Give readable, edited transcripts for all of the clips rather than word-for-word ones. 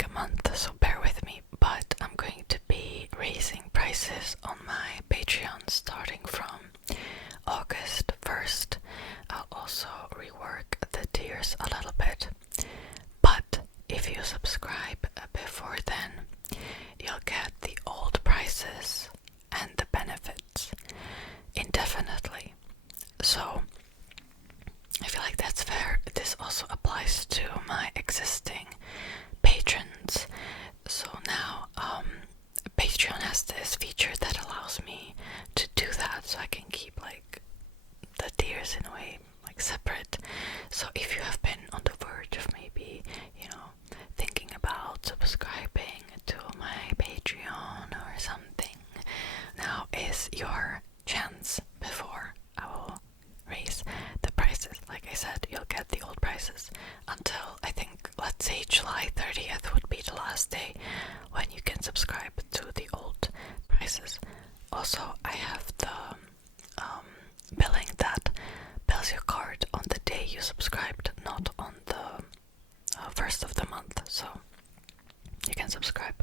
like a month, so bear with me. But I'm going to be raising prices on my Patreon starting from August 1st. I'll also rework the tiers a little bit. But if you subscribe before then, you'll get the old prices and the benefits indefinitely. So I feel like that's fair. This also applies to my existing patrons. So now Patreon has this feature that allows me to do that, so I can keep like the tiers in a way like separate. So if you have been on the verge of maybe, thinking about subscribing to my Patreon or something, now is your chance before I will raise the prices. Like I said, you'll get the old prices until I think, let's say July 30th would be the last day when you can subscribe to the old prices. Also, I have the billing that bills your card on the day you subscribed, not on the first of the month, so you can subscribe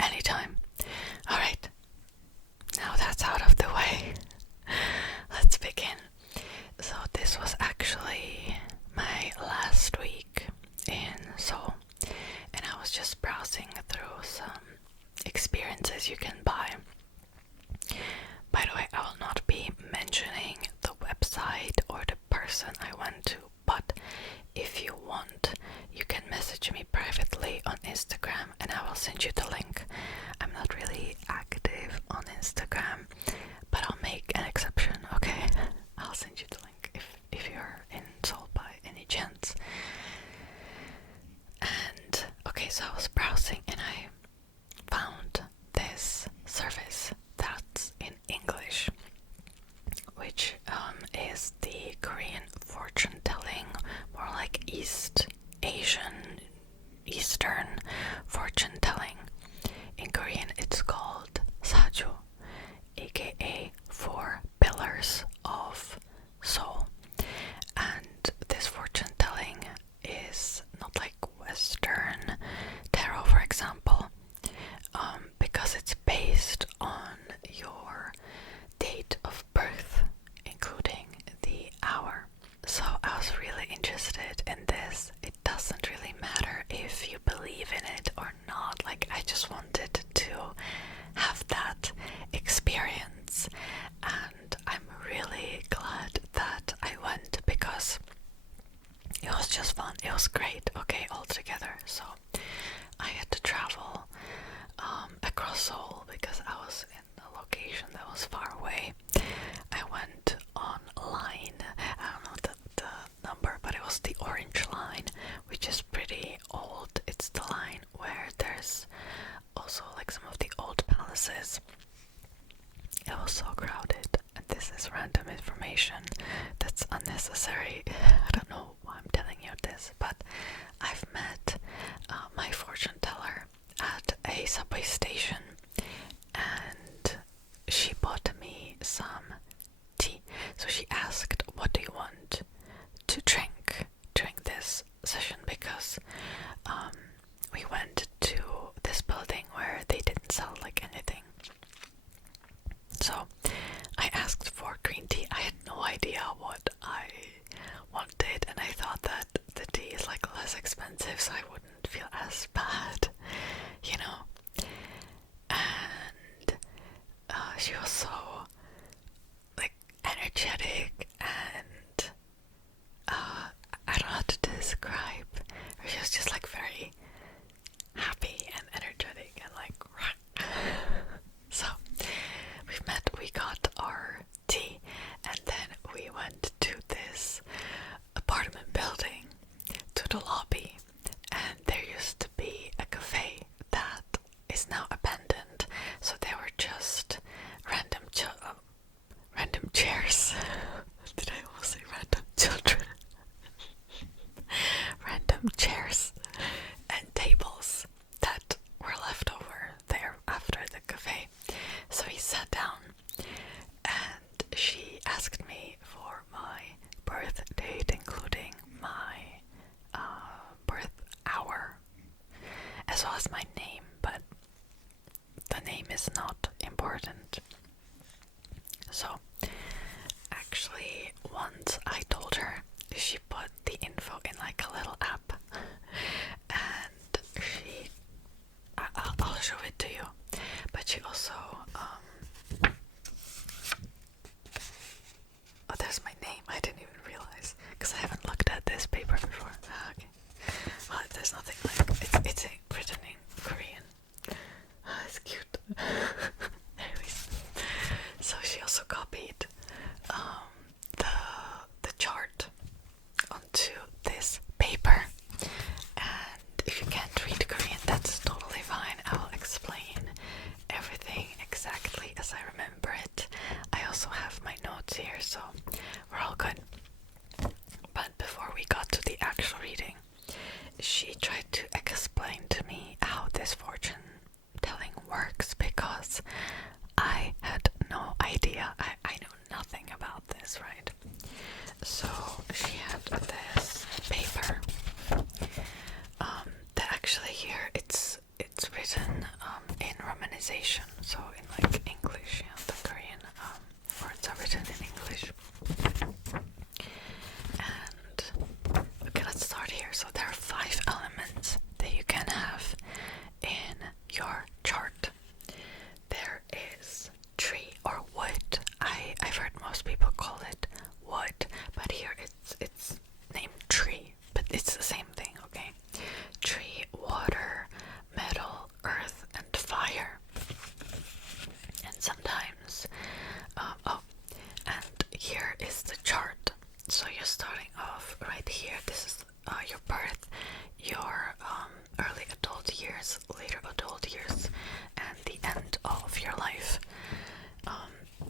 anytime. Alright, now that's out of the way, let's begin. So this was actually my last week in Seoul, and I was just browsing through some experiences you can buy. By the way, I will not be mentioning the website or the person I went to, but if you want, you can message me privately on Instagram and I will send you the link. I'm not really active on Instagram, but I'll make an exception, okay? I'll send you the link if you're in Seoul by any chance. And okay, so I was browsing and I found this service that's in English, which is the Korean fortune telling, more like Eastern fortune telling. In Korean it's called Saju, aka Four Pillars of Seoul. And this fortune telling is not like Western tarot, for example, because it's based on your date of birth, including the hour. So I was really interested in this. It doesn't really matter if you believe in it or not. Like, I just wanted to have that experience, and I'm really glad that I went because it was just fun. It was great, okay, all together. So I had to travel across Seoul because I was in a location that was far away. I went online. I don't know the number, but it was the Orange Line, which is pretty old. It's the line where there's also like some of the old palaces. It was so crowded, and this is random information that's unnecessary. I don't know why I'm telling you this, but I've met my fortune teller at a subway station, and she bought me some tea. So she asked, what do you want to drink during this session? Because we went to this building where they didn't sell like anything. So I asked for green tea. I had no idea what I wanted, and I thought that the tea is like less expensive, so I wouldn't feel as bad, And she was so like energetic, and I don't know how to describe her. She was just like very happy and energetic and like so we got our tea, and then we went to this apartment building, to the lobby, and there used to be a cafe that is now abandoned. So there were just random chairs. Did I almost say random children? Random chairs and tables that were left over there after the cafe. So we sat down, and she asked me for my birth date, including my birth hour, as as well as my name, but the name is not important. So actually once I told her, she put the info in like a little app and I'll show it to you, but she also oh, there's my name. I didn't even realize because I haven't looked at this paper before. Okay. Well, there's nothing like it's written in Korean. It's cute. Anyways, so she also copied the chart onto this paper, and if you can't read Korean, that's totally fine. I will explain everything exactly as I remember it. I also have my notes here, so we're all good. But before we got to the actual reading, she tried to explain to me how this fortune telling works, because I had no idea. I knew nothing about this, right? So she had this paper that actually here it's written in romanization, so in like English, yeah, the Korean words are written in English. And okay, let's start here. So there are 5 elements that you can have in your chart. There is tree or wood. I've heard most people call it wood, but here it's named tree, but it's the same thing, okay? Tree, water, metal, earth, and fire. And sometimes, and here is the chart. So you're starting off right here. This is your birth, your early adult years, later adult years, and the end of your life.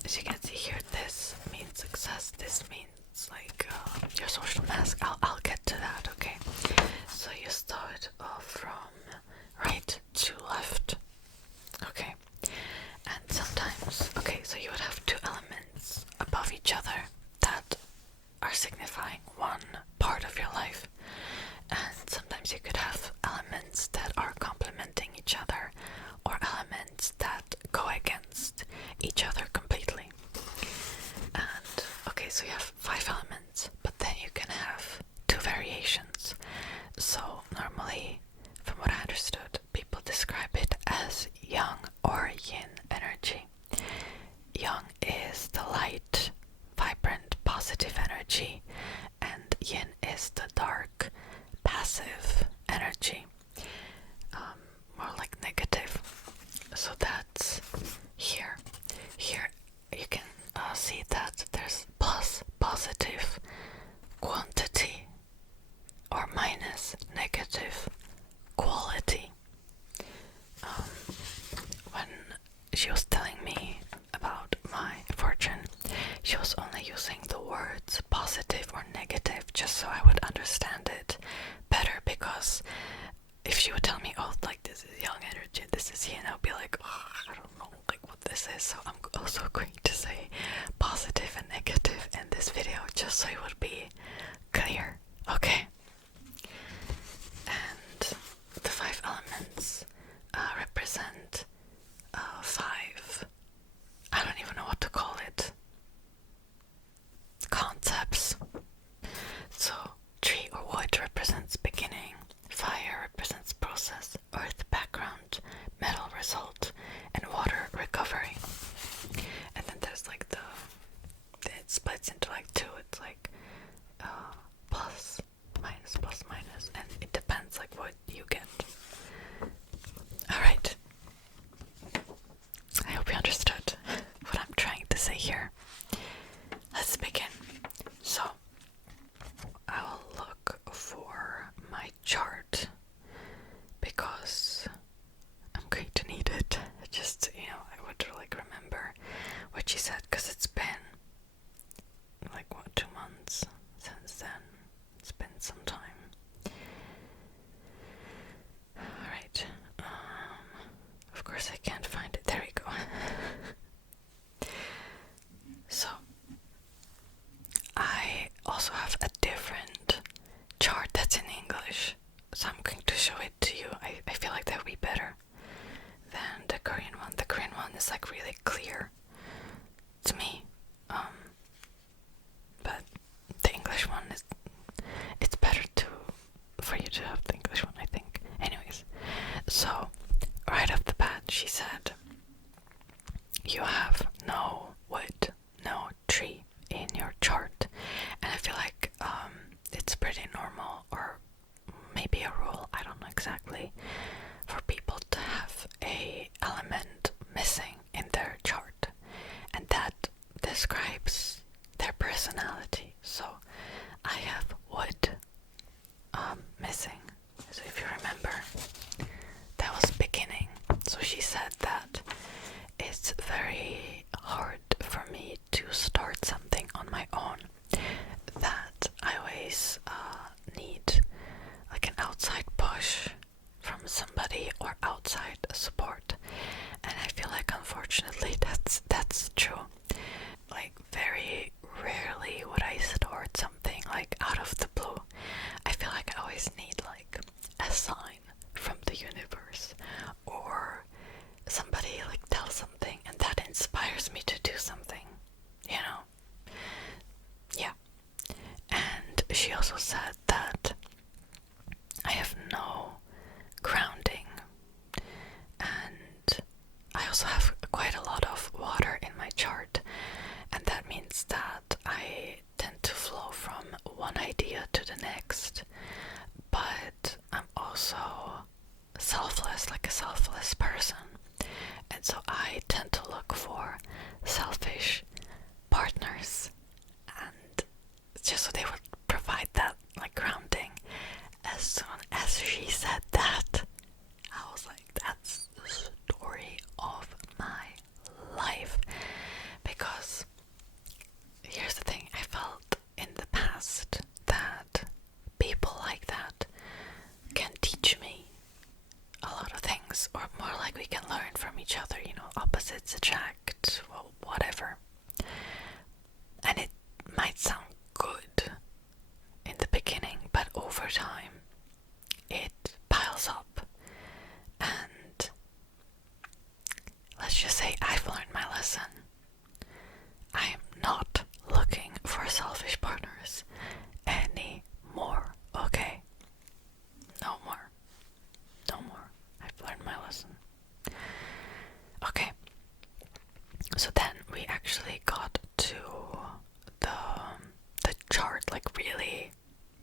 As you can see here, this means success. This means like your social mask. I'll get to that, okay? So you start off from right to left, okay? And sometimes, okay, so you would have 2 elements above each other that are signifying one part of your life, and sometimes you could have elements that are complementing each other, or elements that go against each other completely. And okay, so you have 5 elements, but then you can have 2 variations. So normally, from what I understood, people describe it as yang or yin energy. Yang is the light, vibrant, positive energy, and yin is the dark, passive energy, more like negative. So that's here. Here you can see that there's plus positive quantity or minus negative quality. When she was telling me about my fortune, she was only using the words positive or negative just so I would understand it better, because if she would tell me, oh, like this is young energy, this is yin, I'll be like, oh, I don't know like what this is. So I'm also going to say positive and negative in this video just so it would be clear, okay? And the 5 elements represent 5, I don't even know what to call it, concepts. So tree or wood represents beginning, fire represents process, earth background, metal result, and water recovery. And then there's like it splits into like 2. It's like plus, minus, and it depends like what you get. Alright. I hope you understood what I'm trying to say here. Let's begin. So, I'll look for my chart because I'm going to need it. Just, I would like remember what she said, because it's been like 2 months since then. It's been some time. Alright. Of course I can't find it. There we go. So, I also have a different chart that's in English, so I'm going to show it to you. I feel like that would she said, you have no wood, no tree in your chart. And I feel like it's pretty normal, or maybe a rule, I don't know exactly, for people to have a element missing in their chart, and that describes their personality. So I have wood missing. So if you remember, that was beginning. So she said that it's very hard for me to start something on my own, that I always need like an outside push from somebody or outside support. And I feel like unfortunately that's true. Like very rarely would I start something like out of the blue. I feel like I always need like a sign from the universe, or somebody like tells something and that inspires me to do something, you know? Yeah. And she also said that I have no grounding, and I also have quite a lot of water in my chart, and that means that I tend to flow from one idea to the next, but I'm also selfless, like a selfless person, and so I tend to look for selfish partners, and just so they would provide that like grounding. As soon as she said that, I was like, that's the story of my life. Because here's the thing, I felt in the past that people like that can teach me a lot of things, or more like we can learn from each other, you know, opposites attract, well, whatever. And it might sound good in the beginning, but over time it piles up, and let's just say I've learned my lesson. I am not looking for selfish partners anymore, okay? No more. No more. I've learned my lesson. Okay. So then we actually got to the chart, like really,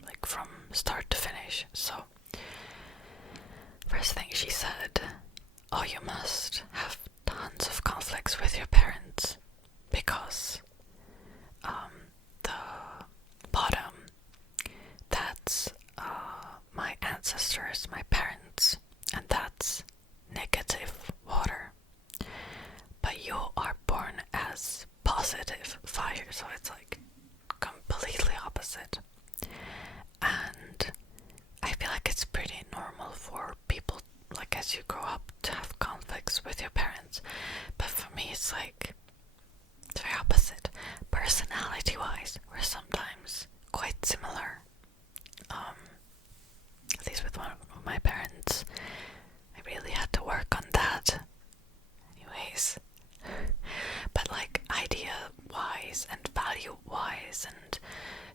like from start to finish. So first thing she said, oh, you must have tons of conflicts with your parents, because the bottom, that's my ancestors, my parents, and that's negative water. But you are born as positive fire, so it's like completely opposite. And I feel like it's pretty normal for people, like as you grow up, to have conflicts with your parents. But for me, it's like, it's very opposite. Personality-wise, we're sometimes quite similar. At least with one of my parents, I really had to work on that. Anyways. But like idea-wise and value-wise and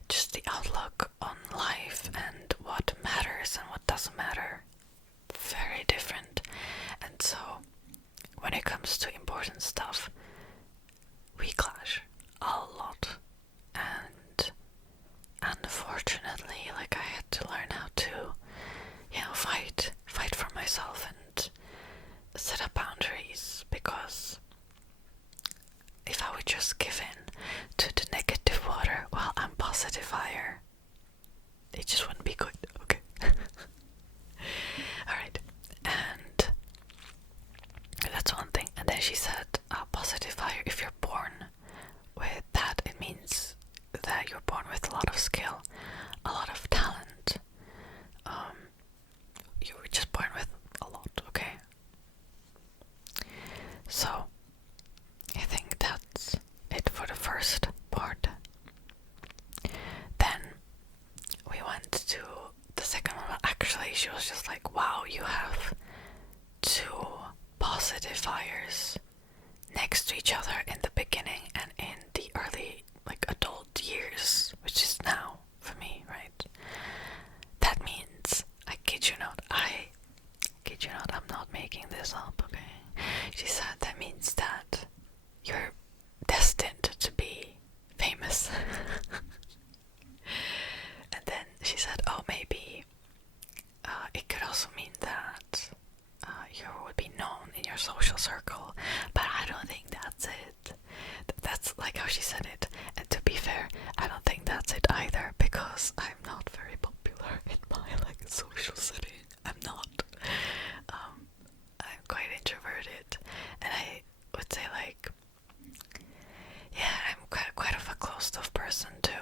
just the outlook on life and what matters and what doesn't matter, very different. And so when it comes to important stuff, we clash a lot. And unfortunately, like, I had to learn how to, you know, fight for myself and set up boundaries, because if I would just give in to the negative water while I'm positive fire, it just wouldn't be good, okay? Alright, and that's one thing. And then she said, positive fire, if you're born with that, it means that you're born with a lot of skill, a lot of talent. You were just born with a lot, okay? So I think that's it for the first part. Then we went to the second one. Actually, she was just like, wow, you have two positive fires next to each other in the beginning and in the early, like, adult years, which is now for me, right? That means, I kid you not, I'm not making this up, okay? She said that means that you're destined to be famous. And then she said, oh, maybe it could also mean that you would be known in your social circle, but I don't think that's it. That's like how she said it, and to be fair, I don't think that's it either, because I'm not very popular in my social setting. I'm not. I'm quite introverted, and I would say yeah, I'm quite of a closed off person too.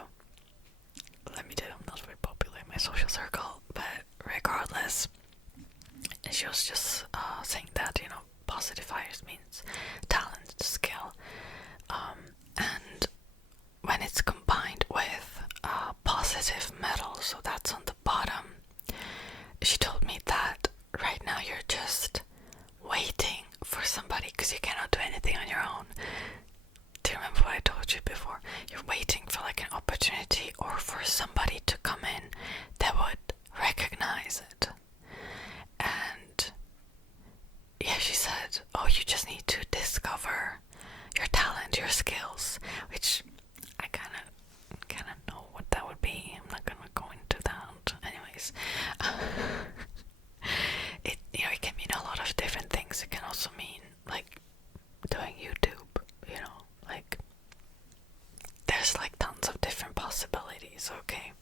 Let me tell you, I'm not very popular in my social circle, but regardless, she was just saying that, positifiers means talent, skill, and when it's combined with positive metal, so that's on the bottom, she told me that right now you're just waiting for somebody, because you cannot do anything on your own. Do you remember what I told you before? You're waiting for an opportunity or for somebody to come in that would recognize it. And yeah, she said, oh, you just need to discover your talent, your skills, which I kind of know what that would be. I'm not gonna go into that. Anyways, it can mean a lot of different things. It can also mean doing YouTube. There's tons of different possibilities. Okay,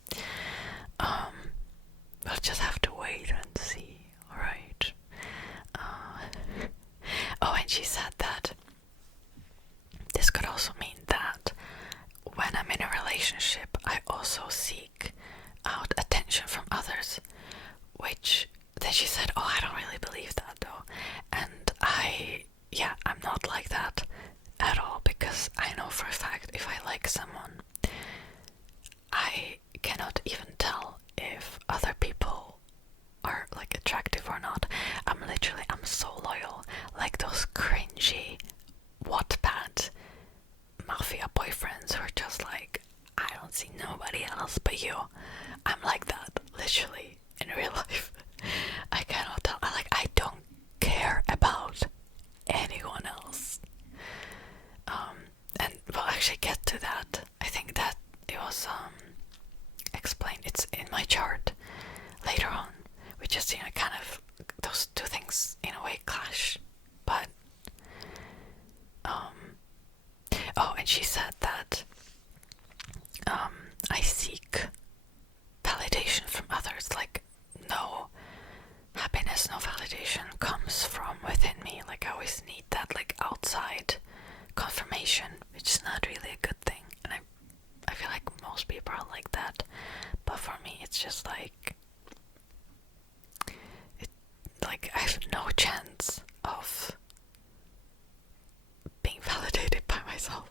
we'll just have to wait and see. All right. Oh, and she said that this could also mean that when I'm in a relationship, I also seek out attention from others, which then she said, oh, I don't really believe that though. And I'm not like that at all, because I know for a fact if I like someone, I cannot even tell if other people are attractive or not. I'm so loyal, like those cringy Wattpad mafia boyfriends who are just I don't see nobody else but you. I'm like that, literally, in real life. I cannot tell. I don't care about anyone else. And we'll actually get to that. I think that it was explained. It's in my chart later on. We just kind of those two things in a way clash. But oh, and she said that I seek validation from others. No happiness, no validation comes from within me. I always need that outside confirmation, which is not really a good thing. And I feel like most people are like that. But for me, it's just I have no chance of being validated by myself.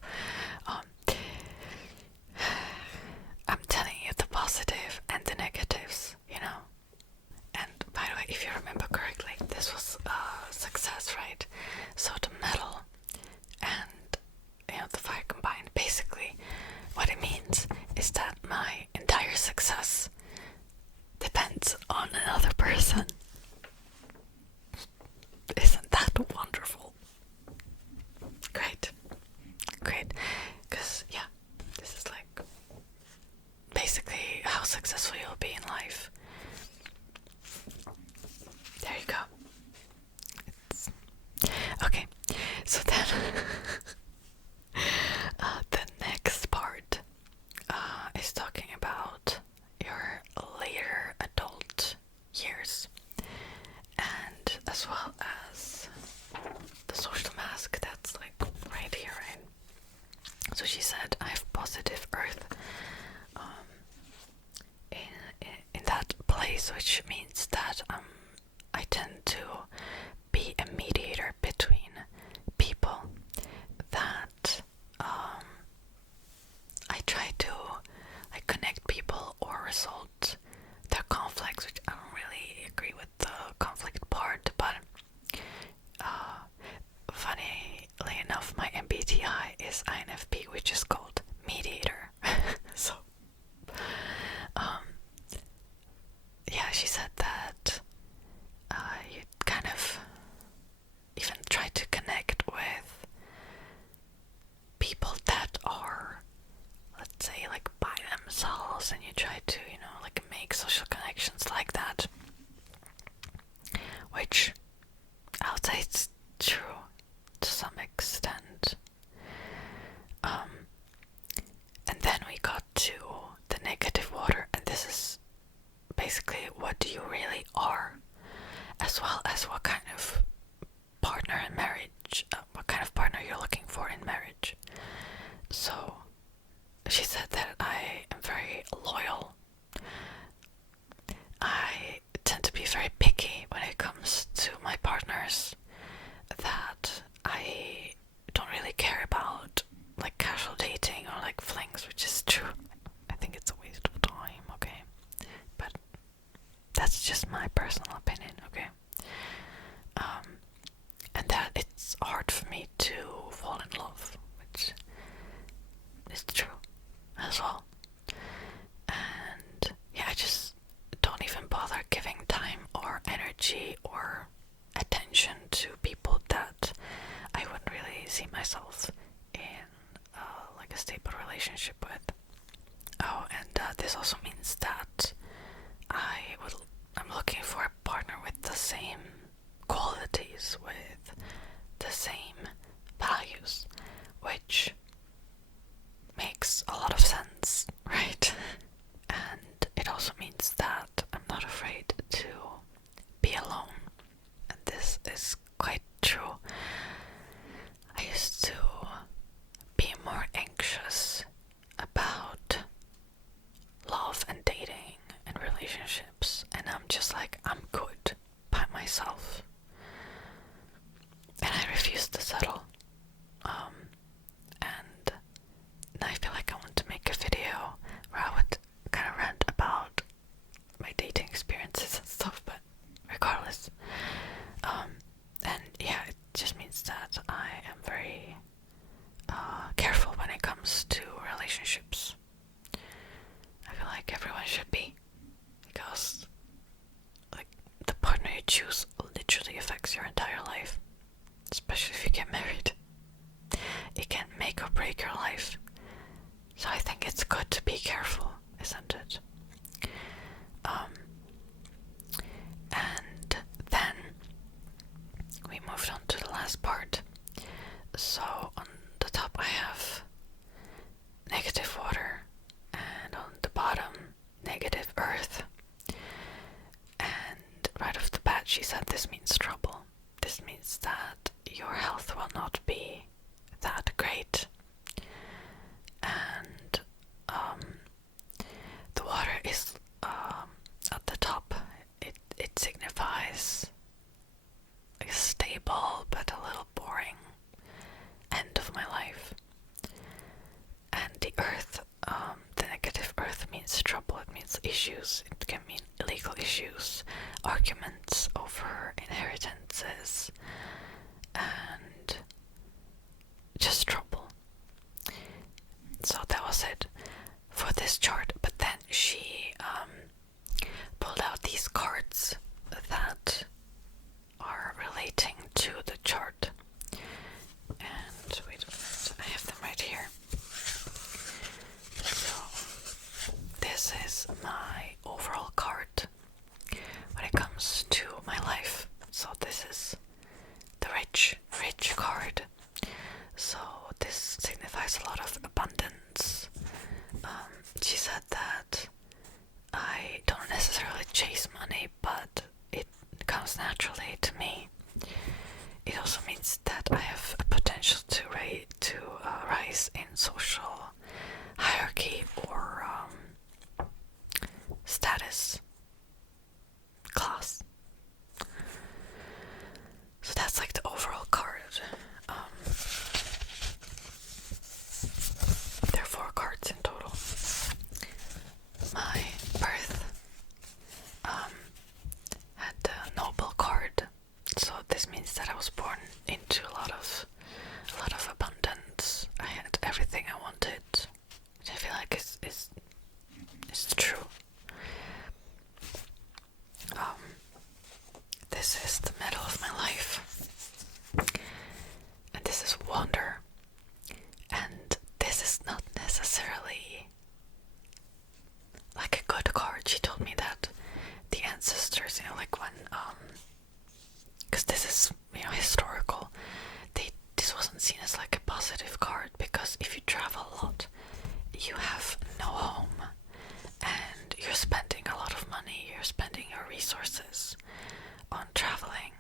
I'm telling you the positive and the negatives, And by the way, if you remember correctly, this was success, right? So the metal and the fire combined, basically what it means is that my entire success depends on another person. Isn't that wonderful? Great. Because this is basically how successful you'll be in life. There you go. Okay, so then the next part is talking about your later adult years, and as well as the social mask that's right here, right? So she said I have positive earth in that place, which means that I tend to be a mediator between people, that I try to connect people or resolve their conflicts, which I don't really agree with the conflict part, but funnily enough, my MBTI is INFP, which is called mediator. So she said that says what kind of partner in marriage, what kind of partner you're looking for in marriage. So she said that I am very loyal. I tend to be very picky when it comes to my partners, that I don't really care about like casual dating or like flings, which is true. I think it's a waste of time, okay? But that's just my personal opinion, okay? And that it's hard for me to fall in love, which is true as well. And yeah, I just don't even bother giving time or energy or attention to people that I wouldn't really see myself in like a stable relationship with. Oh, and this also means that I'm looking for a partner with the same qualities, with the same values, which makes a lot of sense, right? And it also means that I'm not afraid to be alone. And this is quite true. I used to be more anxious about love and dating and relationships, and I'm just like, I'm good by myself. And I refuse to settle. And I feel like I want to make a video where I would kind of rant about my dating experiences and stuff, but regardless. And yeah, it just means that I am very careful when it comes to relationships. I feel like everyone should be, because like the partner you choose literally affects your entire life, especially if you get married. It can make or break your life. So I think it's good to be careful, isn't it? And then we moved on to the last part. So on the top I have negative water, and on the bottom negative earth. And right off the bat she said this means trouble. This means that your health will not be that great. And the water is at the top. It signifies a stable but a little boring end of my life. And the earth, the negative earth, means trouble. It means issues. It can mean legal issues, arguments over inheritances, and just trouble. So that was it for this chart. But then she pulled out these cards that are relating to the chart. And wait a minute, I have them right here. So this is my overall card when it comes to my life. So this is the rich card. So this signifies a lot of abundance. She said that I don't necessarily chase money, but it comes naturally to me. It also means that I have a potential to rise in social hierarchy or status, class. So that's like the overall card. There are 4 cards in total. My birth had the noble card, so this means that I was born into a lot of abundance. I had everything I wanted, which I feel like is true. This is the middle of my life, and this is wonder, and this is not necessarily like a good card. She told me that the ancestors, like when because this is historical, this wasn't seen as like a positive card, because if you travel a lot you have no home and you're spending a lot of money, you're spending your resources on traveling,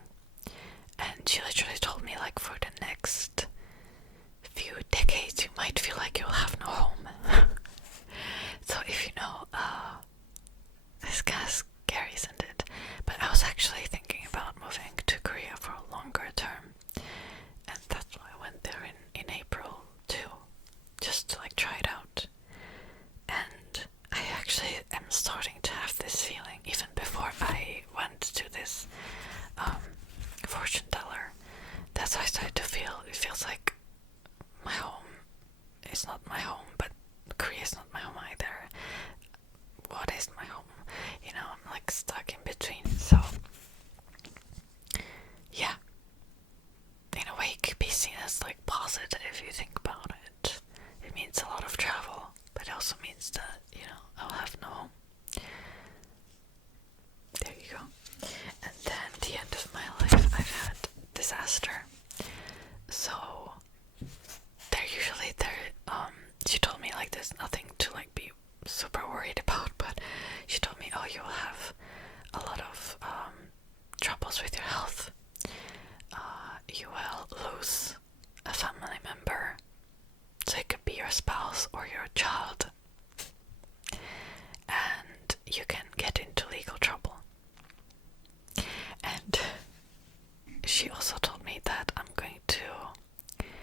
she also told me that I'm going to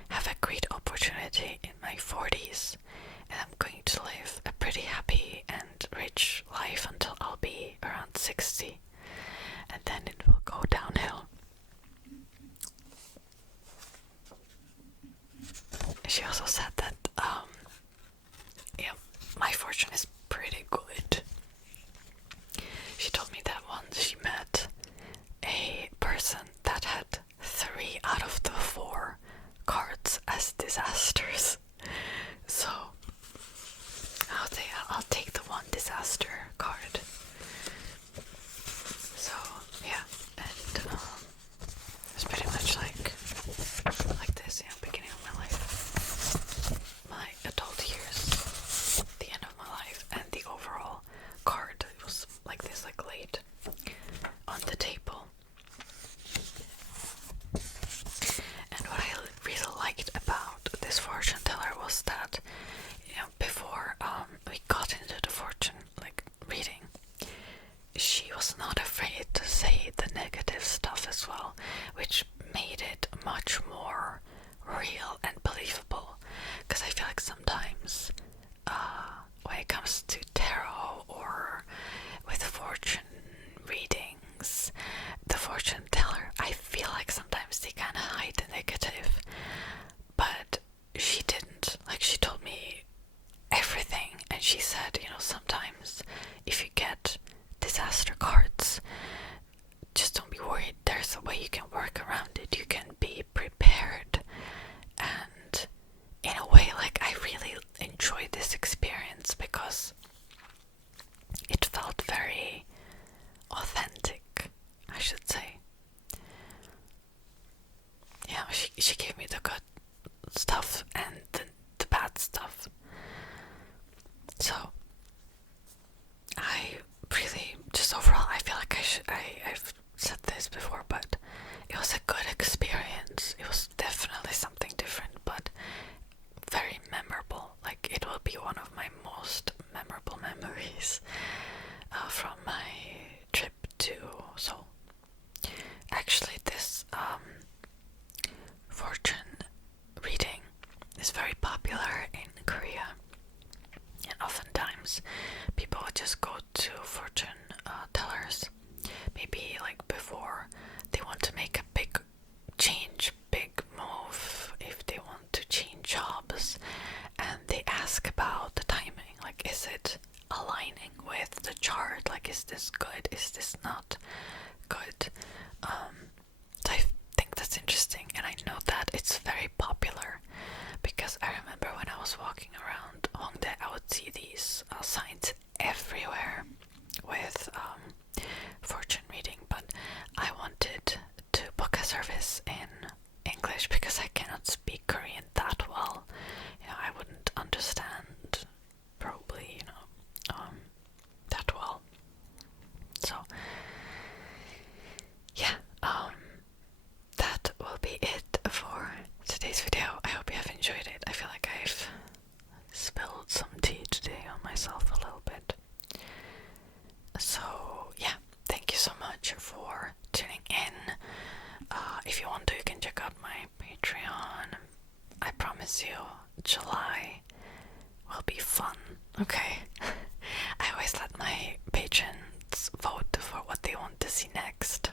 have a great opportunity in my 40s, and I'm going to live a pretty happy and rich life until I'll be around 60, and then it will go downhill. She also said that my fortune is pretty good. She told me that once she met a person that had 3 out of the 4 cards as disasters. So I'll take the one disaster card. So yeah, and it's pretty much like this, beginning of my life, my adult years, the end of my life, and the overall card. It was like this, like laid on the table. And what I really liked about this fortune teller was that, before we got into the fortune reading, she was not afraid to say the negative stuff as well, which made it much more real and believable. Because I feel like sometimes when it comes to tarot or with fortune readings, the fortune teller, I feel like sometimes they kind of hide the negative, but she didn't. She told me everything, and she said, sometimes if you get disaster cards, just don't be worried. There's a way you can work around it. You can be prepared. And in a way, I really enjoyed this experience because it felt very authentic, I should say. Yeah, she gave me the good stuff and the bad stuff. So I really, just overall, I feel like I've said this before, but it was a good experience. It was definitely something different, but very memorable. It will be one of my most memorable memories from my trip to Seoul. Actually, this fortune reading is very popular in Korea, and oftentimes people just go to fortune tellers maybe before they want to make a big change, big move, if they want to change jobs, and they ask about the timing, is it aligning with the chart, is this good, is this not good. So I think that's interesting, and I know that it's very popular because I remember when I was walking around Hongdae, I would see these signs everywhere with fortune reading, but I wanted to book a service in English because I cannot speak Korean that well. I wouldn't understand probably, that well. So yeah, that will be it for today's video. I hope you have enjoyed it. I feel like I've spilled some tea today on myself a little bit. So yeah, thank you so much for tuning in. If you want to, you can check out my Patreon. I promise you, July will be fun, okay? I always let my patrons vote for what they want to see next.